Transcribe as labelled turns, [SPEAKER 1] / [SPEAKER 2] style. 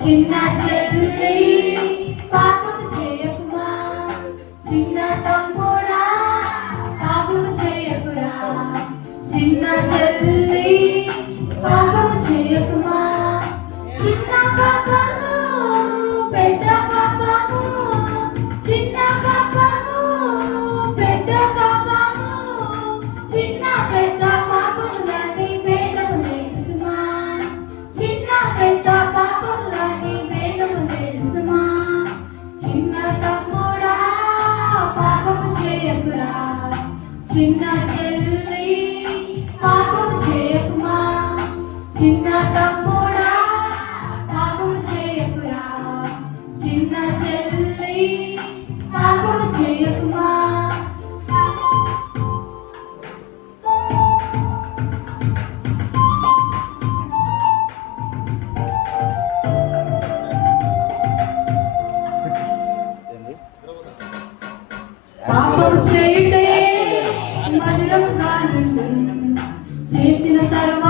[SPEAKER 1] చిన్న చెల్లి పాపం చేయకుమా? చిన్న తమ్ముడు చిన్న చెల్లి పాపం చేయకుమా? చిన్న తమ్ముడా పాపం చేయకురా? చిన్న చెల్లి పాపం చేయకుమా? పాపం చేయ చేసిన తర్వాత